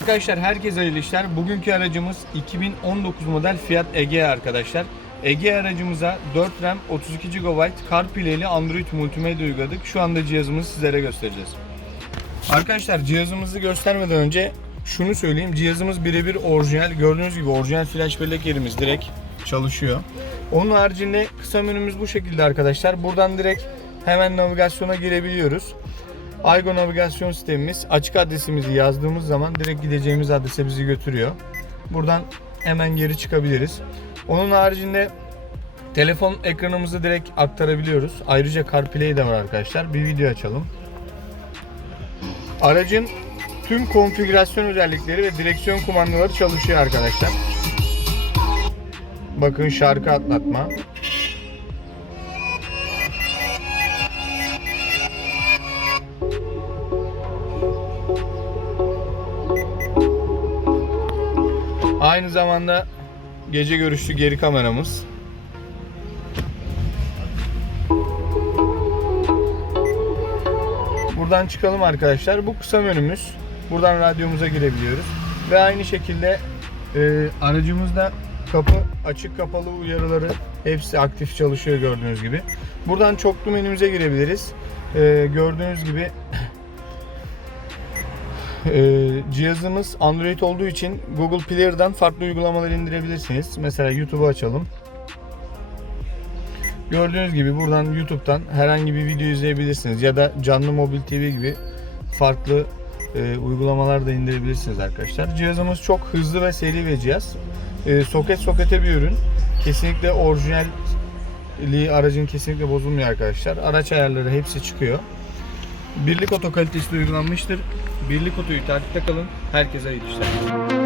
Arkadaşlar herkese hayırlı işler. Bugünkü aracımız 2019 model Fiat Egea arkadaşlar. Egea aracımıza 4 RAM 32 GB CarPlay'li Android multimedya uyguladık. Şu anda cihazımızı sizlere göstereceğiz. Arkadaşlar cihazımızı göstermeden önce şunu söyleyeyim. Cihazımız birebir orijinal. Gördüğünüz gibi orijinal flash bellek yerimiz direkt çalışıyor. Onun haricinde kısa menümüz bu şekilde arkadaşlar. Buradan direkt hemen navigasyona girebiliyoruz. Aygo navigasyon sistemimiz açık adresimizi yazdığımız zaman direkt gideceğimiz adrese bizi götürüyor. Buradan hemen geri çıkabiliriz. Onun haricinde telefon ekranımızı direkt aktarabiliyoruz. Ayrıca CarPlay de var arkadaşlar. Bir video açalım. Aracın tüm konfigürasyon özellikleri ve direksiyon kumandaları çalışıyor arkadaşlar. Bakın şarkı atlatma. Aynı zamanda gece görüşlü geri kameramız. Buradan çıkalım arkadaşlar. Bu kısa menümüz. Buradan radyomuza girebiliyoruz. Ve aynı şekilde e, aracımızda kapı açık kapalı uyarıları hepsi aktif çalışıyor gördüğünüz gibi. Buradan çoklu menümüze girebiliriz. E, gördüğünüz gibi e, cihazımız Android olduğu için Google Player'dan farklı uygulamalar indirebilirsiniz. Mesela YouTube'u açalım. Gördüğünüz gibi buradan YouTube'dan herhangi bir video izleyebilirsiniz ya da canlı mobil TV gibi farklı e, uygulamalar da indirebilirsiniz arkadaşlar. Cihazımız çok hızlı ve seri bir cihaz. E, soket sokete bir ürün. Kesinlikle orijinalliği aracın kesinlikle bozulmuyor arkadaşlar. Araç ayarları hepsi çıkıyor. Birlik oto kalitesi de uygulanmıştır. Birlik otoyu takipte kalın. Herkese iyi işler.